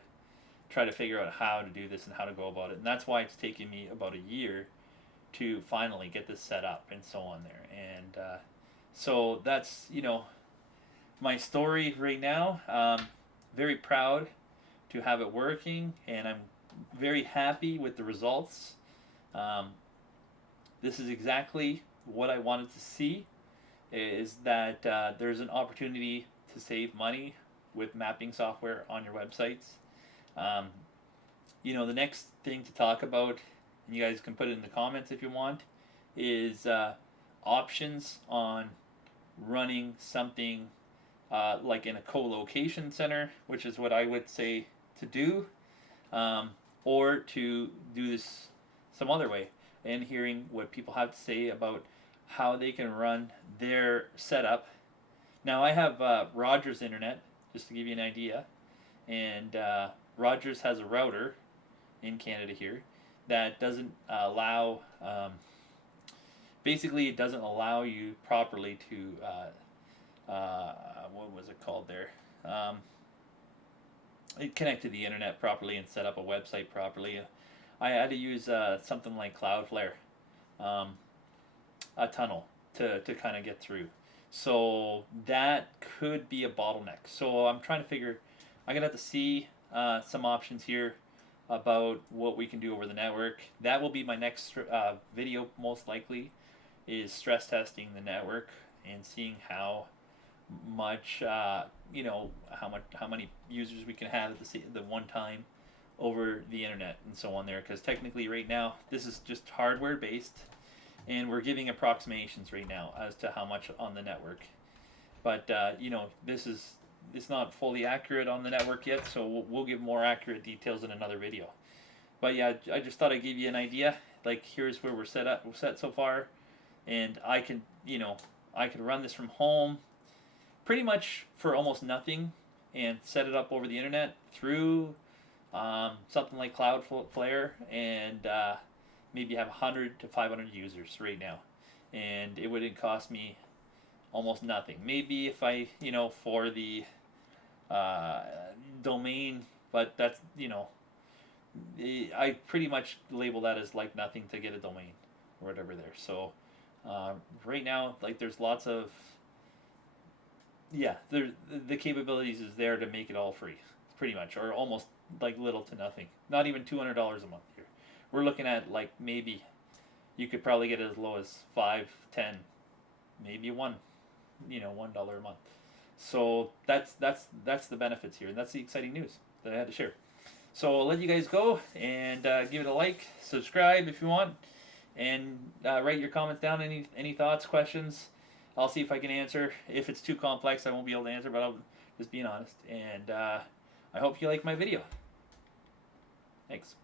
try to figure out how to do this and how to go about it, and that's why it's taken me about a year to finally get this set up and so on there. And so that's my story right now. Very proud to have it working, and I'm very happy with the results. This is exactly what I wanted to see, is that there's an opportunity to save money with mapping software on your websites. The next thing to talk about, and you guys can put it in the comments if you want, is options on running something like in a co-location center, which is what I would say to do, or to do this some other way, and hearing what people have to say about how they can run their setup. Now, I have Rogers internet, just to give you an idea, and Rogers has a router in Canada here that doesn't allow, basically it doesn't allow you properly to, what was it called there? Connect to the internet properly and set up a website properly. I had to use something like Cloudflare, a tunnel to kind of get through. So that could be a bottleneck. So I'm trying to figure, I'm going to have to see some options here about what we can do over the network. That will be my next video, most likely, is stress testing the network and seeing how much how many users we can have at the one time over the internet and so on there, because technically right now this is just hardware based and we're giving approximations right now as to how much on the network, but this is it's not fully accurate on the network yet, so we'll give more accurate details in another video. But yeah, I just thought I'd give you an idea, like here's where we're set so far, and I could run this from home pretty much for almost nothing and set it up over the internet through something like Cloudflare, and maybe have 100 to 500 users right now, and it wouldn't cost me almost nothing. Maybe if I for the domain, but that's I pretty much label that as like nothing to get a domain or whatever there. So right now, like there's lots of the capabilities is there to make it all free, pretty much, or almost like little to nothing. Not even $200 a month here. We're looking at like maybe you could probably get it as low as 5, 10, maybe $1 a month. So that's the benefits here, and that's the exciting news that I had to share. So I'll let you guys go and give it a like, subscribe if you want, and write your comments down. Any thoughts, questions? I'll see if I can answer. If it's too complex, I won't be able to answer, but I'll just being honest. And I hope you like my video. Thanks.